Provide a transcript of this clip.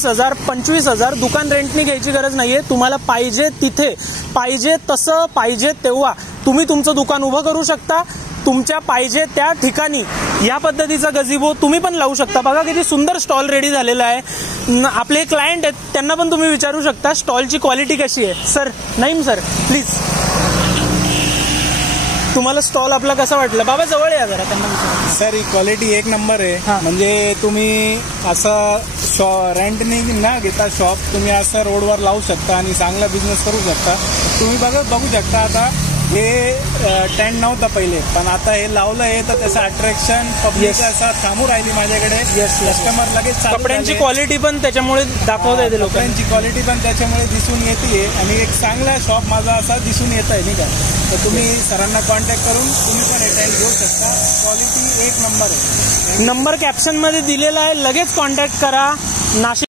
हजार 25,000 दुकान रेंटनी घ्यायची गरज नाहीये। तुम्हाला पाहिजे तिथे पाहिजे तसं पाहिजे तेव्हा तुम्ही तुमचं दुकान उभं करू शकता। तुमच्या पाहिजे त्या ठिकाणी या पद्धतीचा गझिबो तुम्ही पण लावू शकता। बघा किती सुंदर स्टॉल रेडी झालेला आहे। आपले क्लायंट आहेत त्यांना पण तुम्ही विचारू शकता स्टॉलची क्वालिटी कशी आहे। सर नईम सर प्लीज, तुम्हाला स्टॉल आपला कसा वाटला? बाबा जवळ या जरा त्यांना विचारा। सर ही क्वालिटी एक नंबर आहे। म्हणजे तुम्ही असं रेंटनी न घेता शॉप तुम्ही असं रोडवर लावू शकता आणि चांगला बिझनेस करू शकता। तुम्ही बघू शकता आता हे टेंट नव्हतं पहिले, पण आता हे लावलं आहे तर त्याचं अट्रॅक्शन पब्लिक असं थांबू राहिली माझ्याकडे। कस्टमर लगेच कपड्यांची क्वालिटी पण त्याच्यामुळे दाखवता येते, लोकांची क्वालिटी पण त्याच्यामुळे दिसून येते आणि एक चांगला शॉप माझा असा दिसून येत आहे नाही का। तर तुम्ही सरांना कॉन्टॅक्ट करून तुम्ही पण हे टेंट घेऊ शकता। क्वालिटी एक नंबर आहे। नंबर कॅप्शन मध्ये दिलेला आहे, लगेच कॉन्टॅक्ट करा। नाशिक